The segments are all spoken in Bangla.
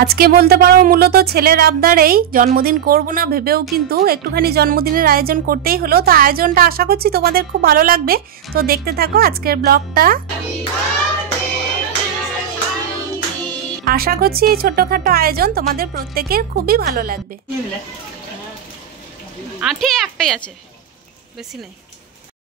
আজকে বলতে পারো মূলত ছেলের আবদারেই জন্মদিন করব না ভেবেও কিন্তু একটুখানি জন্মদিনের আয়োজন করতেই হলো। তো আয়োজনটা আশা করছি তোমাদের খুব ভালো লাগবে, তো দেখতে থাকো আজকের ব্লগটা। আশা করছি এই ছোটখাটো আয়োজন তোমাদের প্রত্যেকের খুবই ভালো লাগবে। আঠে একটাই আছে, বেশি নাই।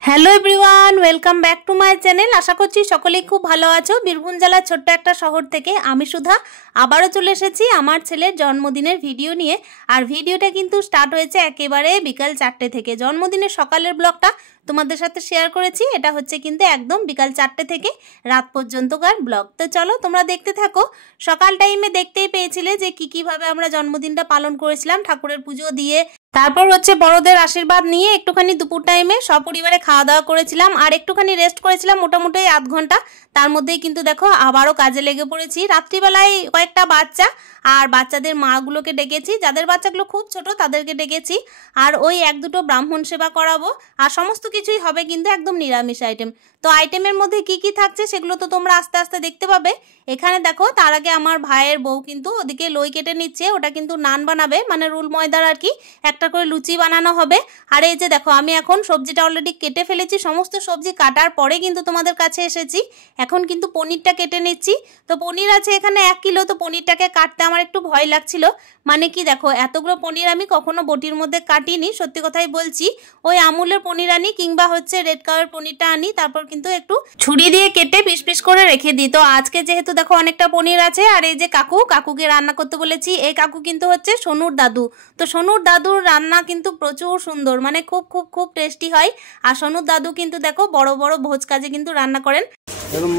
Hello everyone, welcome back to my channel. আশা করছি সকলেই খুব ভালো আছো। বীরভূম জেলার ছোট্ট একটা শহর থেকে আমি সুধা আবারও চলে এসেছি আমার ছেলের জন্মদিনের ভিডিও নিয়ে। আর ভিডিওটা কিন্তু স্টার্ট হয়েছে একেবারে বিকাল 4টে থেকে। জন্মদিনের সকালের ব্লগটা তোমাদের সাথে শেয়ার করেছি, এটা হচ্ছে কিন্তু একদম বিকাল 4টে থেকে রাত পর্যন্তকার ব্লগ। তো চলো তোমরা দেখতে থাকো। সকাল টাইমে দেখতেই পেয়েছিলে যে কিভাবে আমরা জন্মদিনটা পালন করেছিলাম, ঠাকুরের পুজো দিয়ে, তারপর হচ্ছে বড়দের আশীর্বাদ নিয়ে একটুখানি দুপুর টাইমে সপরিবারে খাওয়া দাওয়া করেছিলাম আর একটুখানি রেস্ট করেছিলাম মোটামুটি আধ ঘন্টা। তার মধ্যেই কিন্তু দেখো আবারও কাজে লেগে পড়েছি। রাত্রিবেলায় কয়েকটা বাচ্চা আর বাচ্চাদের মাগুলোকে ডেকেছি, যাদের বাচ্চাগুলো খুব ছোট তাদেরকে ডেকেছি, আর ওই 1-2টো ব্রাহ্মণ সেবা করাবো। আর সমস্ত কিছুই হবে কিন্তু একদম নিরামিষ আইটেম। তো আইটেমের মধ্যে কি থাকছে সেগুলো তো তোমরা আস্তে আস্তে দেখতে পাবে। এখানে দেখো তার আগে আমার ভাইয়ের বউ কিন্তু ওদিকে লই কেটে নিচ্ছে, ওটা কিন্তু নান বানাবে, মানে রুল ময়দার আর কি, একটা করে লুচি বানানো হবে। আর এই যে দেখো আমি এখন সবজিটা অলরেডি কেটে ফেলেছি, সমস্ত সবজি কাটার পরে কিন্তু তোমাদের কাছে এসেছি। এখন কিন্তু পনিরটা কেটে নিচ্ছি। তো পনির আছে এখানে 1 কিলো। তো পনিরটাকে কাটতে আমার একটু ভয় লাগছিল, মানে কি দেখো এতগুলো পনির আমি কখনো বটির মধ্যে কাটিনি, সত্যি কথাই বলছি। ওই আমুলের পনির আনি কিংবা হচ্ছে রেড কালার পনিরটা আনি, তারপর কিন্তু একটু ছুরি দিয়ে কেটে পিস পিস করে রেখে দিই। তো আজকে যেহেতু দেখো অনেকটা পনির আছে, আর এই যে কাকুকে রান্না করতে বলেছি। এই কাকু কিন্তু হচ্ছে সোনুর দাদু। তো সোনুর দাদুর রান্না কিন্তু প্রচুর সুন্দর, মানে খুব খুব খুব টেস্টি হয়। আর সোনুর দাদু কিন্তু দেখো বড় বড় ভোজ কাজে কিন্তু রান্না করেন।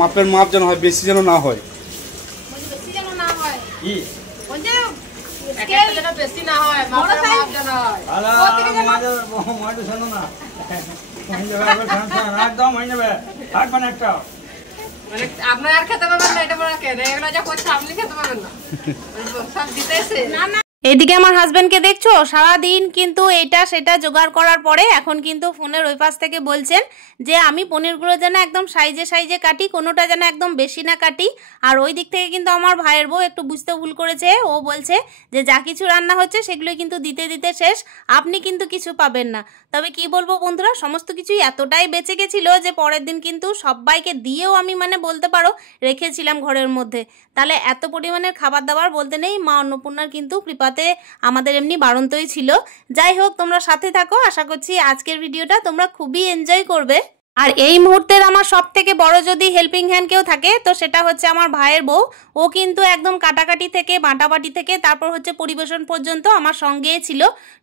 মাপের মাপ যেন হয়, বেশি যেন না হয়। আপনার খেতে পারবেন না, এটা বড় কেন এগুলো যা করছে আপনি খেতে পারবেন না, সব দিতেছে না। এদিকে আমার হাজবেন্ডকে দেখছো সারাদিন কিন্তু এটা সেটা জোগাড় করার পরে এখন কিন্তু ফোনের ওই পাশ থেকে বলছেন যে আমি পনিরগুলো যেন একদম সাইজে সাইজে কাটি, কোনোটা যেন একদম বেশি না কাটি। আর ওই দিক থেকে কিন্তু আমার ভাইয়ের বউ একটু বুঝতে ভুল করেছে, ও বলছে যে যা কিছু রান্না হচ্ছে সেগুলো কিন্তু দিতে দিতে শেষ, আপনি কিন্তু কিছু পাবেন না। তবে কি বলবো বন্ধুরা, সমস্ত কিছুই এতটাই বেঁচে গেছিল যে পরের দিন কিন্তু সবাইকে দিয়েও আমি মানে বলতে পারো রেখেছিলাম ঘরের মধ্যে। তাহলে এত পরিমাণের খাবার দাবার বলতে নেই, মা অন্নপূর্ণার কিন্তু কৃপাতে আমাদের এমনি বাড়ন্তই ছিল। যাই হোক তোমরা সাথে থাকো, আশা করছি আজকের ভিডিওটা তোমরা খুবই এনজয় করবে। আর এই মুহূর্তের আমার সব থেকে বড় যদি হেল্পিং হ্যান্ড কেউ থাকে তো সেটা হচ্ছে আমার ভাইয়ের বউ। ও কিন্তু একদম কাটাকাটি থেকে বাটাবাটি থেকে তারপর হচ্ছে পরিবেশন পর্যন্ত আমার সঙ্গেই ছিল।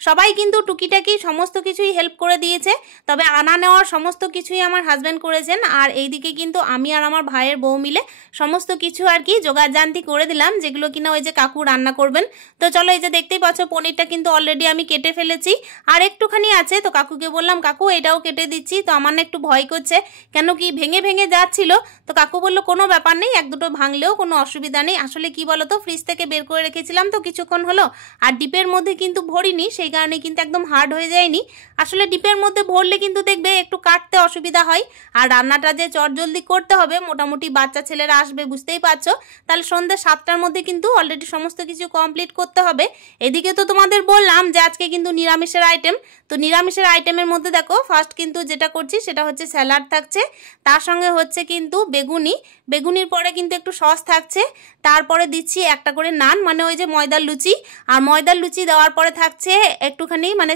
সবাই কিন্তু টুকিটাকি সমস্ত কিছুই হেল্প করে দিয়েছে, তবে আনা নেওয়ার সমস্ত কিছুই আমার হাজব্যান্ড করেছেন। আর এইদিকে কিন্তু আমি আর আমার ভাইয়ের বউ মিলে সমস্ত কিছু আর কি জোগাড়জান্তি করে দিলাম, যেগুলো কিনা ওই যে কাকু রান্না করবেন। তো চলো এই যে দেখতেই পাচ্ছ পনিরটা কিন্তু অলরেডি আমি কেটে ফেলেছি, আর একটুখানি আছে। তো কাকুকে বললাম কাকু এটাও কেটে দিচ্ছি। তো আমার না একটু ভয় করছে, কেন কি ভেঙে ভেঙে যাচ্ছিল। তো কাকু বললো কোনো ব্যাপার নেই, 1-2টো ভাঙলেও কোনো অসুবিধা নেই। আসলে কি বলতো, ফ্রিজ থেকে বের করে রেখেছিলাম তো কিছুক্ষণ হলো, আর ডিপের মধ্যে কিন্তু ভরিনি, সেই কারণে কিন্তু একদম হার্ড হয়ে যায়নি। আসলে ডিপের মধ্যে ভরলে কিন্তু দেখবে একটু কাটতে অসুবিধা হয়। আর রান্নাটা যে চটজলদি করতে হবে, মোটামুটি বাচ্চা ছেলেরা আসবে বুঝতেই পারছো, তাহলে সন্ধ্যে 7টার মধ্যে কিন্তু অলরেডি সমস্ত কিছু কমপ্লিট করতে হবে। এদিকে তো তোমাদের বললাম যে আজকে কিন্তু নিরামিষের আইটেম। তো নিরামিষের আইটেমের মধ্যে দেখো ফার্স্ট কিন্তু যেটা করছি সেটা হচ্ছে স্যালাড থাকছে, তার সঙ্গে হচ্ছে কিন্তু বেগুনির পরে কিন্তু একটু সস থাকছে, তারপরে দিচ্ছি একটা করে নান, মানে ওই যে ময়দার লুচি। আর ময়দার লুচি দেওয়ার পরে থাকছে একটুখানি মানে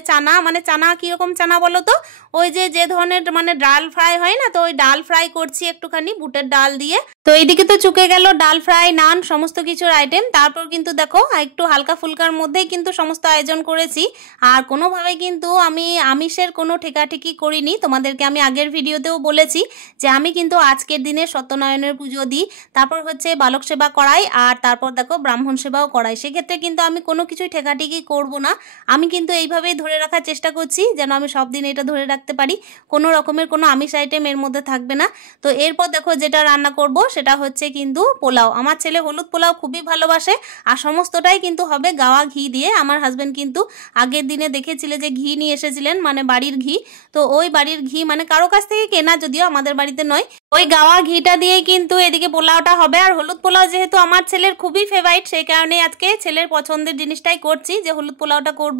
চানা কীরকম চানা বলো তো, ওই যে ধরনের মানে ডাল ফ্রাই হয় না, তো ওই ডাল ফ্রাই করছি একটুখানি বুটের ডাল দিয়ে। তো এইদিকে তো চুকে গেল ডাল ফ্রাই, নান, সমস্ত কিছুর আইটেম। তারপর কিন্তু দেখো একটু হালকা ফুলকার মধ্যেই কিন্তু সমস্ত আয়োজন করেছি। আর কোনোভাবে কিন্তু আমি আমিষের কোনো ঠেকাঠেকি করিনি। তোমাদেরকে আমি আগের ভিডিওতেও বলেছি যে আমি কিন্তু আজকের দিনে সত্যনারায়ণের পুজো দিই, তারপর হচ্ছে বালক সেবা করাই, আর তারপর দেখো ব্রাহ্মণ সেবাও করাই। সেক্ষেত্রে কিন্তু আমি কোনো কিছুই ঠেকাঠেকি করব না। আমি কিন্তু এইভাবেই ধরে রাখার চেষ্টা করছি যেন আমি সব দিন এটা ধরে রাখতে পারি, কোনো রকমের কোনো আমিষ আইটেম এর মধ্যে থাকবে না। তো এরপর দেখো যেটা রান্না করব সেটা হচ্ছে কিন্তু পোলাও। আমার ছেলে হলুদ পোলাও খুবই ভালোবাসে, আর সমস্তটাই কিন্তু হবে গাওয়া ঘি দিয়ে। আমার হাজব্যান্ড কিন্তু আগের দিনে দেখেছিলে যে ঘি নিয়ে এসেছিলেন, মানে বাড়ির ঘি। তো ওই বাড়ির ঘি মানে কারো কাছ থেকে কেনা, যদিও আমাদের বাড়িতে নয়। ওই গাওয়া ঘিটা দিয়েই কিন্তু এদিকে পোলাওটা হবে। আর হলুদ পোলাও যেহেতু আমার ছেলের খুবই ফেভারিট, সেই কারণে আজকে ছেলের পছন্দের জিনিসটাই করছি, যে হলুদ পোলাওটা করব।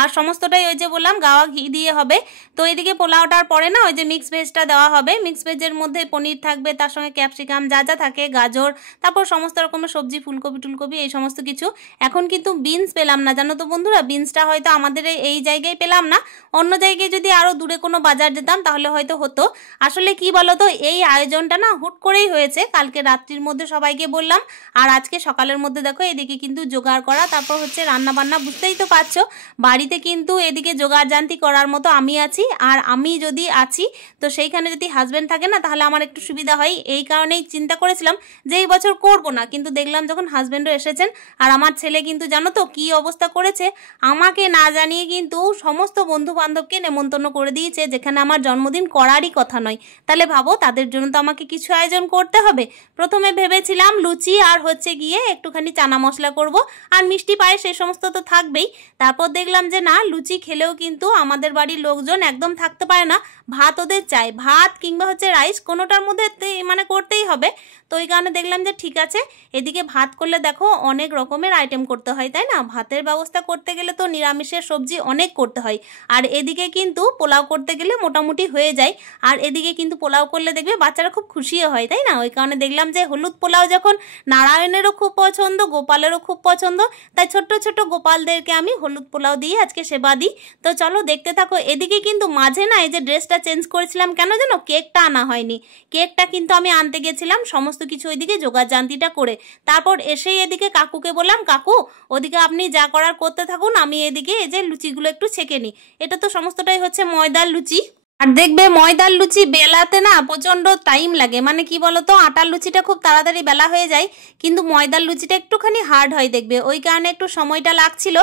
আর সমস্তটাই ওই যে বললাম গাওয়া ঘি দিয়ে হবে। তো এদিকে পোলাওটার পরে না ওই যে মিক্স ভেজটা দেওয়া হবে। মিক্স ভেজের মধ্যে পনির থাকবে, তার সঙ্গে ক্যাপসিকাম যা যা থাকে, গাজর, তারপর সমস্ত রকমের সবজি, ফুলকপি টুলকপি, এই সমস্ত কিছু। এখন কিন্তু বিনস পেলাম না জানো তো বন্ধুরা, বিনসটা হয়তো আমাদের এই জায়গায় পেলাম না, অন্য জায়গায় যদি আরও দূরে কোনো বাজার যেতাম তাহলে হয়তো হতো। আসলে কি বলতো, এই আয়োজনটা না হুট করেই হয়েছে, কালকে রাত্রির মধ্যে সবাইকে বললাম, আর আজকে সকালের মধ্যে দেখো এদিকে কিন্তু জোগাড় করা, তারপর হচ্ছে রান্না বান্না। বুঝতেই তো পারছো বাড়িতে কিন্তু এদিকে জোগাড় জান্তি করার মতো আমি আছি, আর আমি যদি আছি তো সেইখানে যদি হাজব্যান্ড থাকে না তাহলে আমার একটু সুবিধা হয়। এই কারণেই চিন্তা করেছিলাম যে এই বছর করব না, কিন্তু দেখলাম যখন হাজব্যান্ডও এসেছেন, আর আমার ছেলে কিন্তু জানো তো কি অবস্থা করেছে, আমাকে না জানিয়ে কিন্তু সমস্ত বন্ধু বান্ধবকে নেমন্তন্ন করে দিয়েছে, যেখানে আমার জন্মদিন করারই কথা নয়। তাহলে ভাবো তাদের জন্য তো আমাকে কিছু আয়োজন করতে হবে। প্রথমে ভেবেছিলাম লুচি আর হচ্ছে গিয়ে একটুখানি চানা মশলা করব, আর মিষ্টি পায়েস এই সমস্ত তো থাকবেই। তারপর দেখলাম যে না, লুচি খেলেও কিন্তু আমাদের বাড়ির লোকজন একদম থাকতে পারে না, ভাত ওদের চাই, ভাত কিংবা হচ্ছে রাইস কোনোটার মধ্যে মানে করতেই হবে। তো এই কারণে দেখলাম যে ঠিক আছে, এদিকে ভাত করলে দেখো অনেক রকমের আইটেম করতে হয়, তাই না? ভাতের ব্যবস্থা করতে গেলে তো নিরামিষের সবজি অনেক করতে হয়, আর এদিকে কিন্তু পোলাও করতে গেলে মোটামুটি হয়ে যায়। আর এদিকে কিন্তু পোলাও করলে দেখবে বাচ্চারা খুব খুশিও হয়, তাই না? ওই কারণে দেখলাম যে হলুদ পোলাও যখন নারায়ণেরও খুব পছন্দ, গোপালেরও খুব পছন্দ, তাই ছোট্ট ছোট্ট গোপালদেরকে আমি হলুদ পোলাও দিয়ে আজকে সেবা দিই। তো চলো দেখতে থাকো। এদিকে কিন্তু মাঝে না এই যে ড্রেসটা চেঞ্জ করেছিলাম, কেন জানো? কেকটা আনা হয়নি, কেকটা কিন্তু আমি আনতে গেছিলাম, সমস্ত কিছু ওইদিকে জোগাড় জান্তিটা করে। তারপর এসেই এদিকে কাকুকে বললাম, কাকু ওদিকে আপনি যা করার করতে থাকুন, আমি এদিকে এই যে লুচিগুলো একটু ছেঁকে নিই। এটা তো সমস্তটাই হচ্ছে ময়দার লুচি, আর দেখবে ময়দার লুচি বেলাতে না প্রচণ্ড টাইম লাগে, মানে কি বলতো, আটার লুচিটা খুব তাড়াতাড়ি বেলা হয়ে যায়, কিন্তু ময়দার লুচিটা একটুখানি হার্ড হয় দেখবে, ওই কারণে একটু সময়টা লাগছিল।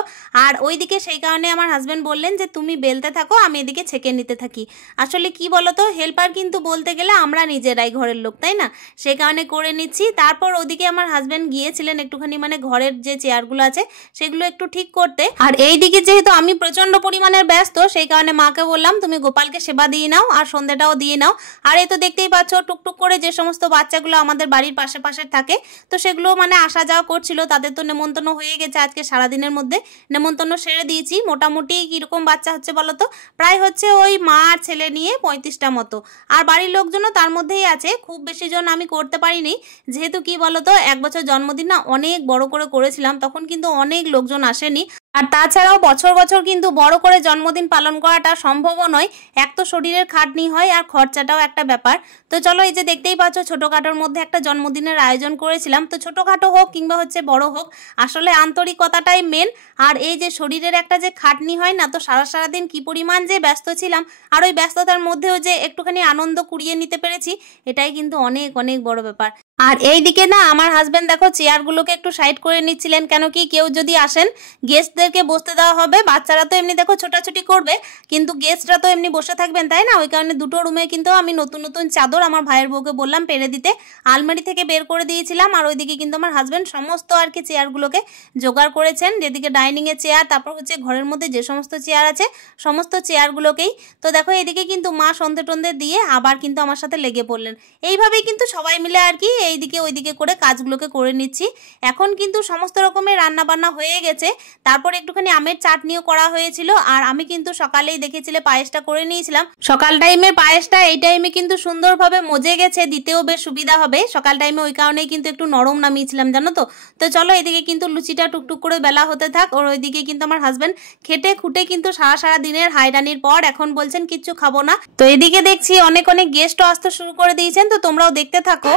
আর ওইদিকে সেই কারণে আমার হাজব্যান্ড বললেন যে তুমি বেলতে থাকো, আমি এদিকে ছেঁকে নিতে থাকি। আসলে কি বলতো, হেল্পার কিন্তু বলতে গেলে আমরা নিজেরাই ঘরের লোক, তাই না? সেই কারণে করে নিচ্ছি। তারপর ওদিকে আমার হাজব্যান্ড গিয়েছিলেন একটুখানি মানে ঘরের যে চেয়ারগুলো আছে সেগুলো একটু ঠিক করতে, আর এইদিকে যেহেতু আমি প্রচণ্ড পরিমাণের ব্যস্ত, সেই কারণে মাকে বললাম তুমি গোপালকে সেবা দিয়ে নাও আর সন্ধ্যাটাও দিয়ে নাও। আর এই তো দেখতেই পাচ্ছ টুকটুক করে যে সমস্ত বাচ্চাগুলো আমাদের বাড়ির পাশে পাশে থাকে, তো সেগুলো মানে আসা যাওয়া করছিল, তাদের তো নেমন্তন্ন হয়ে গেছে, আজকে সারাদিনের মধ্যে নেমন্তন্ন সেরে দিয়েছি। মোটামুটি কীরকম বাচ্চা হচ্ছে বলো তো, প্রায় হচ্ছে ওই মা আর ছেলে নিয়ে 35টা মতো, আর বাড়ির লোকজনও তার মধ্যেই আছে। খুব বেশি জন আমি করতে পারিনি, যেহেতু কি বলতো 1 বছর জন্মদিন না অনেক বড় করে করেছিলাম, তখন কিন্তু অনেক লোকজন আসেনি। আর তাছাড়াও বছর বছর কিন্তু বড় করে জন্মদিন পালন করাটা সম্ভবও নয়, এক তো শরীরের খাটনি হয় আর খরচাটাও একটা ব্যাপার। তো চলো এই যে দেখতেই পাচ্ছ ছোটোখাটোর মধ্যে একটা জন্মদিনের আয়োজন করেছিলাম। তো ছোটোখাটো হোক কিংবা হচ্ছে বড় হোক, আসলে আন্তরিকতাটাই মেন। আর এই যে শরীরের একটা যে খাটনি হয় না, তো সারাদিন কি পরিমাণ যে ব্যস্ত ছিলাম, আর ওই ব্যস্ততার মধ্যেও যে একটুখানি আনন্দ কুড়িয়ে নিতে পেরেছি, এটাই কিন্তু অনেক অনেক বড় ব্যাপার। আর এইদিকে না আমার হাজব্যান্ড দেখো চেয়ারগুলোকে একটু সাইড করে নিচ্ছিলেন, কেন কি কেউ যদি আসেন গেস্টদেরকে বসতে দেওয়া হবে। বাচ্চারা তো এমনি দেখো ছোটাছুটি করবে, কিন্তু গেস্টরা তো এমনি বসে থাকবেন, তাই না? ওই কারণে দুটো রুমে কিন্তু আমি নতুন নতুন চাদর আমার ভাইয়ের বউকে বললাম পেরে দিতে, আলমারি থেকে বের করে দিয়েছিলাম। আর ওইদিকে কিন্তু আমার হাজব্যান্ড সমস্ত আর কি চেয়ারগুলোকে জোগাড় করেছেন, যেদিকে ডাইনিংয়ের চেয়ার, তারপর হচ্ছে ঘরের মধ্যে যে সমস্ত চেয়ার আছে সমস্ত চেয়ারগুলোকেই। তো দেখো এদিকে কিন্তু মা সন্ধে টন্ধে দিয়ে আবার কিন্তু আমার সাথে লেগে পড়লেন। এইভাবেই কিন্তু সবাই মিলে আর কি এইদিকে ওইদিকে করে কাজগুলোকে করে নিচ্ছি। এখন কিন্তু সমস্ত রকমের রান্না বান্না হয়ে গেছে, তারপর একটুখানি আমের চাটনিও করা হয়েছিল। আর আমি কিন্তু সকালেই দেখেছিলে পায়েসটা করে নিয়েছিলাম, সকাল টাইমের পায়েসটা এই টাইমে কিন্তু সুন্দরভাবে মজে গেছে, দিতেও বেশ সুবিধা হবে। সকাল টাইমে ওই কারণেই কিন্তু একটু নরম নামিয়েছিলাম জানো তো। তো চলো এদিকে কিন্তু লুচিটা টুকটুক করে বেলা হতে থাক, ওর ওইদিকে কিন্তু আমার হাজব্যান্ড খেটে খুঁটে কিন্তু সারা দিনের হাইরানির পর এখন বলছেন কিচ্ছু খাবো না। তো এদিকে দেখছি অনেক অনেক গেস্টও আসতে শুরু করে দিয়েছেন, তো তোমরাও দেখতে থাকো।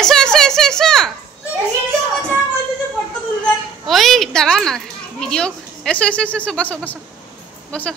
এসো এসো এসো এসো, ওই দাঁড়াও না ভিডিও, এসো এসো এসো, বসো বসো বসো।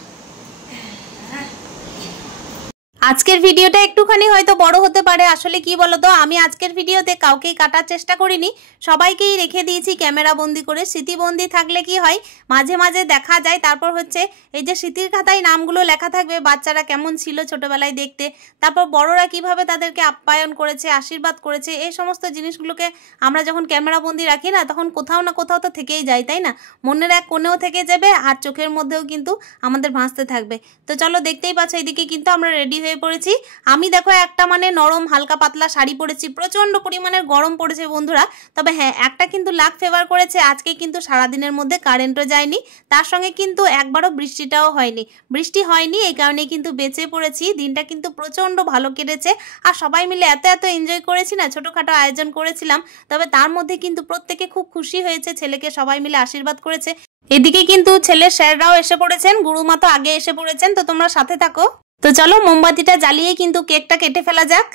আজকের ভিডিওটা একটুখানি হয়তো বড় হতে পারে। আসলে কি বলতো, আমি আজকের ভিডিওতে কাউকেই কাটার চেষ্টা করিনি, সবাইকেই রেখে দিয়েছি ক্যামেরা বন্দি করে। স্মৃতিবন্দি থাকলে কি হয়, মাঝে মাঝে দেখা যায়। তারপর হচ্ছে এই যে স্মৃতির খাতায় নামগুলো লেখা থাকবে, বাচ্চারা কেমন ছিল ছোটবেলায় দেখতে, তারপর বড়রা কিভাবে তাদেরকে আপ্যায়ন করেছে, আশীর্বাদ করেছে, এই সমস্ত জিনিসগুলোকে আমরা যখন ক্যামেরা বন্দি রাখি না, তখন কোথাও না কোথাও তো থেকেই যায়, তাই না? মনের এক কোণেও থেকে যাবে আর চোখের মধ্যেও কিন্তু আমাদের ভাসতে থাকবে। তো চলো, দেখতেই পাচ্ছ এদিকে কিন্তু আমরা রেডি হয়ে পড়েছি। আমি দেখো একটা মানে নরম হালকা পাতলা শাড়ি পরেছি, প্রচন্ড পরিমাণের গরম পড়েছে বন্ধুরা। তবে হ্যাঁ, একটা কিন্তু লাক ফেভার করেছে, আজকে কিন্তু সারাদিনের মধ্যে কারেন্টও যায়নি, তার সঙ্গে কিন্তু একবারও বৃষ্টিটাও হয়নি। বৃষ্টি হয়নি, এই কারণে কিন্তু বেঁচে পড়েছি। দিনটা কিন্তু প্রচন্ড ভালো কেটেছে আর সবাই মিলে এত এনজয় করেছি না, ছোটখাটো আয়োজন করেছিলাম। তবে তার মধ্যে কিন্তু প্রত্যেকে খুব খুশি হয়েছে, ছেলেকে সবাই মিলে আশীর্বাদ করেছে। এদিকে কিন্তু ছেলের স্যাররাও এসে পড়েছেন, গুরুমা তো আগে এসে পড়েছেন। তো তোমরা সাথে থাকো। তো চলো, মোমবাতিটা জ্বালিয়ে কিন্তু কেকটা কেটে ফেলা যাক।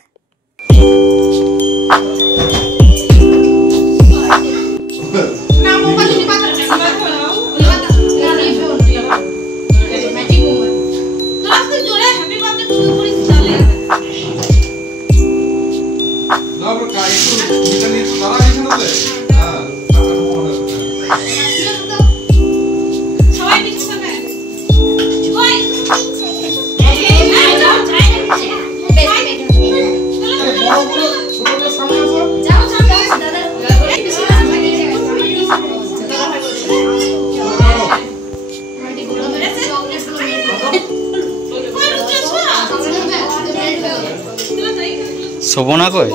শোভনা কই?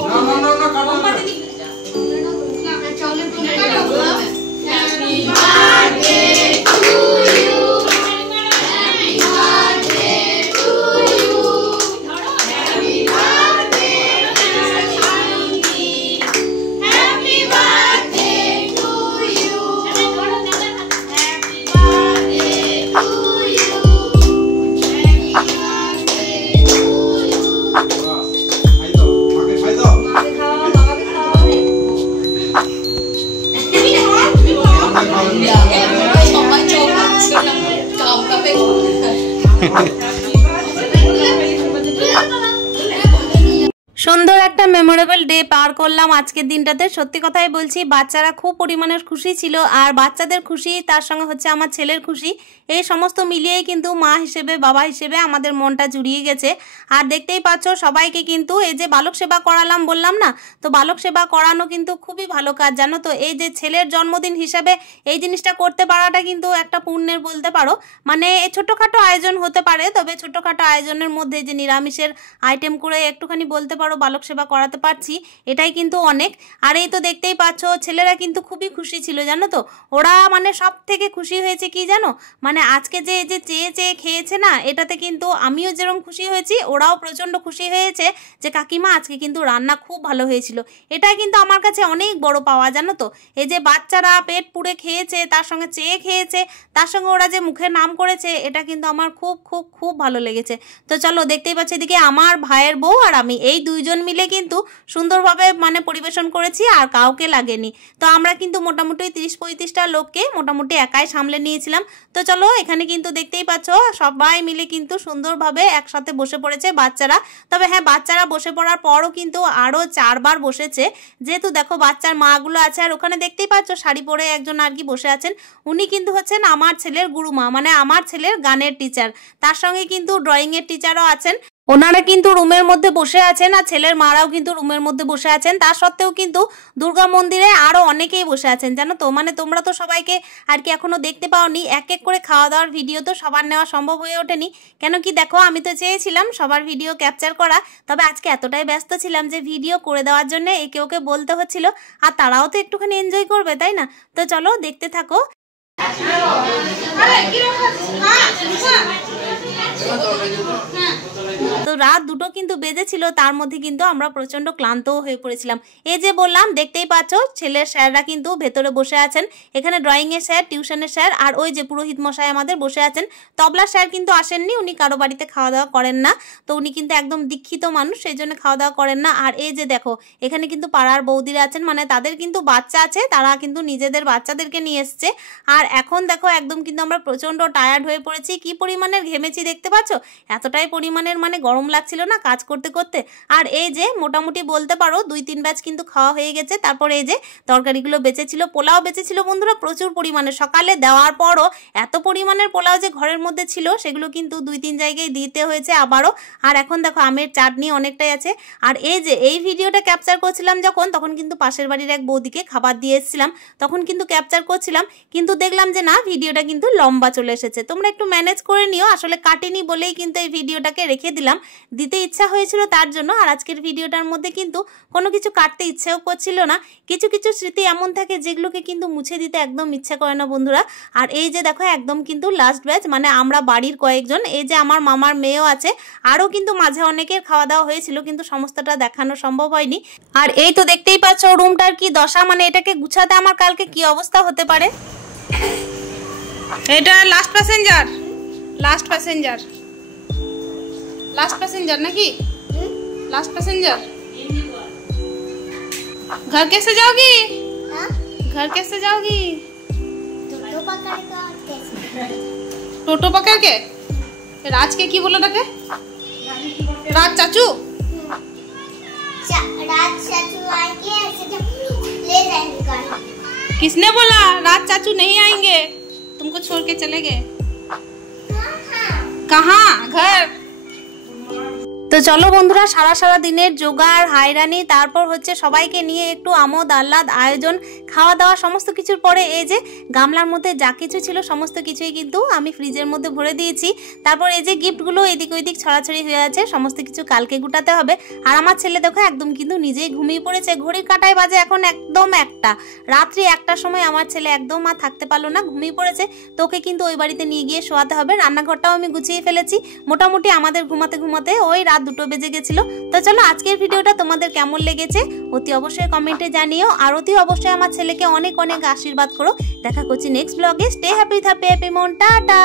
সুন্দর একটা মেমোরেবল ডে পার করলাম আজকের দিনটাতে। সত্যি কথাই বলছি, বাচ্চারা খুব পরিমাণের খুশি ছিল, আর বাচ্চাদের খুশি তার সঙ্গে হচ্ছে আমার ছেলের খুশি, এই সমস্ত মিলিয়েই কিন্তু মা হিসেবে বাবা হিসেবে আমাদের মনটা জুড়িয়ে গেছে। আর দেখতেই পাচ্ছ সবাইকে কিন্তু এই যে বালক সেবা করালাম বললাম না, তো বালক সেবা করানো কিন্তু খুবই ভালো কাজ, জানো তো। এই যে ছেলের জন্মদিন হিসাবে এই জিনিসটা করতে পারাটা কিন্তু একটা পুণ্যের বলতে পারো। মানে ছোটোখাটো আয়োজন হতে পারে, তবে ছোটোখাটো আয়োজনের মধ্যে যে নিরামিষের আইটেম করে একটুখানি বলতে পারো বালক সেবা করাতে পারছি, এটাই কিন্তু অনেক। আর এই তো দেখতেই পাচ্ছ ছেলেরা কিন্তু খুবই খুশি ছিল, জানো তো। ওরা মানে সব থেকে খুশি হয়েছে কি জানো, মানে আজকে যে চেয়ে চেয়ে খেয়েছে না, এটাতে কিন্তু আমিও যেরকম খুশি হয়েছি, ওরাও প্রচণ্ড খুশি হয়েছে যে কাকিমা আজকে কিন্তু রান্না খুব ভালো হয়েছিল। এটাই কিন্তু আমার কাছে অনেক বড় পাওয়া, জানো তো। এই যে বাচ্চারা পেট পুড়ে খেয়েছে, তার সঙ্গে চেয়ে খেয়েছে, তার সঙ্গে ওরা যে মুখে নাম করেছে, এটা কিন্তু আমার খুব খুব খুব ভালো লেগেছে। তো চলো, দেখতেই পাচ্ছি এদিকে আমার ভাইয়ের বউ আর আমি এই দুইজন মিলে কিন্তু সুন্দরভাবে মানে পরিবেশন করেছি, আর কাউকে লাগেনি। তো আমরা কিন্তু মোটামুটি 30-35টা লোককে মোটামুটি একাই সামলে নিয়েছিলাম। তো চলো, এখানে কিন্তু দেখতেই পাচ্ছ সবাই মিলে কিন্তু সুন্দরভাবে একসাথে বসে পড়েছে বাচ্চারা। তবে হ্যাঁ, বাচ্চারা বসে পড়ার পরও কিন্তু আরও 4 বার বসেছে, যেহেতু দেখো বাচ্চার মাগুলো আছে। আর ওখানে দেখতেই পাচ্ছ শাড়ি পরে একজন আর কি বসে আছেন, উনি কিন্তু হচ্ছেন আমার ছেলের গুরুমা, মানে আমার ছেলের গানের টিচার। তার সঙ্গে কিন্তু ড্রয়িংয়ের টিচারও আছেন। ওনারা কিন্তু রুমের মধ্যে বসে আছেন, আর ছেলের মারাও কিন্তু রুমের মধ্যে বসে আছেন। তার সত্ত্বেও কিন্তু দুর্গা মন্দিরে আরও অনেকেই বসে আছেন, জানো তো। মানে তোমরা তো সবাইকে আর কি এখনও দেখতে পাওনি, এক এক করে খাওয়া দাওয়ার ভিডিও তো সবার নেওয়া সম্ভব হয়ে ওঠেনি। কেন কি দেখো, আমি তো চেয়েছিলাম সবার ভিডিও ক্যাপচার করা, তবে আজকে এতটাই ব্যস্ত ছিলাম যে ভিডিও করে দেওয়ার জন্য একে ওকে বলতে হচ্ছিল, আর তারাও তো একটুখানি এনজয় করবে, তাই না? তো চলো, দেখতে থাকো। তো রাত 2টো কিন্তু বেজেছিল, তার মধ্যে কিন্তু আমরা প্রচন্ড ক্লান্তও হয়ে পড়েছিলাম। এই যে বললাম, দেখতেই পাচ্ছ ছেলের স্যাররা কিন্তু ভেতরে বসে আছেন, এখানে ড্রয়িংয়ের স্যার, টিউশনের স্যার, আর ওই যে পুরোহিত মশাই আমাদের বসে আছেন। তবলার স্যার কিন্তু আসেননি, উনি কারো বাড়িতে খাওয়া দাওয়া করেন না, তো উনি কিন্তু একদম দীক্ষিত মানুষ, সেই জন্য খাওয়া দাওয়া করেন না। আর এই যে দেখো, এখানে কিন্তু পাড়ার বৌদিরা আছেন, মানে তাদের কিন্তু বাচ্চা আছে, তারা কিন্তু নিজেদের বাচ্চাদেরকে নিয়ে এসছে। আর এখন দেখো একদম কিন্তু আমরা প্রচন্ড টায়ার্ড হয়ে পড়েছি, কি পরিমাণের ঘেমেছি দেখতে পাচ্ছ, এতটাই পরিমাণের মানে গরম গরম লাগছিল না কাজ করতে করতে। আর এই যে মোটামুটি বলতে পারো 2-3 ব্যাচ কিন্তু খাওয়া হয়ে গেছে। তারপরে এই যে তরকারিগুলো বেঁচেছিল, পোলাও বেঁচেছিল বন্ধুরা প্রচুর পরিমাণে। সকালে দেওয়ার পরও এত পরিমাণের পোলাও যে ঘরের মধ্যে ছিল সেগুলো কিন্তু 2-3 জায়গায় দিতে হয়েছে আবারও। আর এখন দেখো আমের চাটনি অনেকটাই আছে। আর এই যে এই ভিডিওটা ক্যাপচার করছিলাম যখন, তখন কিন্তু পাশের বাড়ির এক বৌদিকে খাবার দিয়ে এসেছিলাম, তখন কিন্তু ক্যাপচার করছিলাম, কিন্তু দেখলাম যে না ভিডিওটা কিন্তু লম্বা চলে এসেছে। তোমরা একটু ম্যানেজ করে নিও, আসলে কাটিনি বলেই কিন্তু এই ভিডিওটাকে রেখে দিলাম, দিতে ইচ্ছা হয়েছিল তার জন্য। আর আজকের ভিডিওটার মধ্যে কিন্তু কোনো কিছু কাটতে ইচ্ছাও করছিল না। কিছু কিছু স্মৃতি এমন থাকে যেগুলোকে কিন্তু মুছে দিতে একদম ইচ্ছা করে না বন্ধুরা। আর এই যে দেখো একদম কিন্তু লাস্ট ব্যাচ, মানে আমরা বাড়ির কয়েকজন, এই যে আমার মামার মেয়েও আছে, আরও কিন্তু মাঝে অনেকের খাওয়া দাওয়া হয়েছিল কিন্তু সমস্তটা দেখানো সম্ভব হয়নি। আর এই তো দেখতেই পাচ্ছ রুমটার কি দশা, মানে এটাকে গুছাতে আমার কালকে কি অবস্থা হতে পারে। এটা last passenger, last passenger, last passenger ना कि लास्ट पैसेंजर। घर कैसे जाओगी? घर कैसे जाओगी? टोटो पकड़ के। राज के की बोला रखे? राज चाचू, राज चाचू आएंगे, ले जाएंगे। किसने बोला राज चाचू नहीं आएंगे? तुमको छोड़ के चले गए कहाँ? घर। তো চলো বন্ধুরা সারা সারা দিনের জোগাড় হায়রানি, তারপর হচ্ছে সবাইকে নিয়ে একটু আমোদ আহ্লাদ আয়োজন, খাওয়া দাওয়া সমস্ত কিছুর পরে এই যে গামলার মধ্যে যা কিছু ছিল সমস্ত কিছুই কিন্তু আমি ফ্রিজের মধ্যে ভরে দিয়েছি। তারপর এই যে গিফটগুলো এদিক ওইদিক ছড়াছড়ি হয়ে আছে, সমস্ত কিছু কালকে গুটাতে হবে। আর আমার ছেলে দেখো একদম কিন্তু নিজেই ঘুমিয়ে পড়েছে। ঘড়ির কাঁটায় বাজে এখন একদম 1টা, রাত্রি 1টার সময় আমার ছেলে একদম আর থাকতে পারলো না, ঘুমিয়ে পড়েছে। তোকে কিন্তু ওই বাড়িতে নিয়ে গিয়ে শোয়াতে হবে। রান্নাঘরটাও আমি গুছিয়ে ফেলেছি, মোটামুটি আমাদের ঘুমাতে ঘুমাতে ওই রাত 2টো বেজে গেছিল। তো চলো আজকের ভিডিওটা তোমাদের কেমন লেগেছে অতি অবশ্যই কমেন্টে জানিও। আর অতি অবশ্যই আমার ছেলেকে অনেক অনেক আশীর্বাদ করো। দেখা করছি নেক্সট ব্লগে। স্টে হ্যাপি, হ্যাপি মন, টাটা।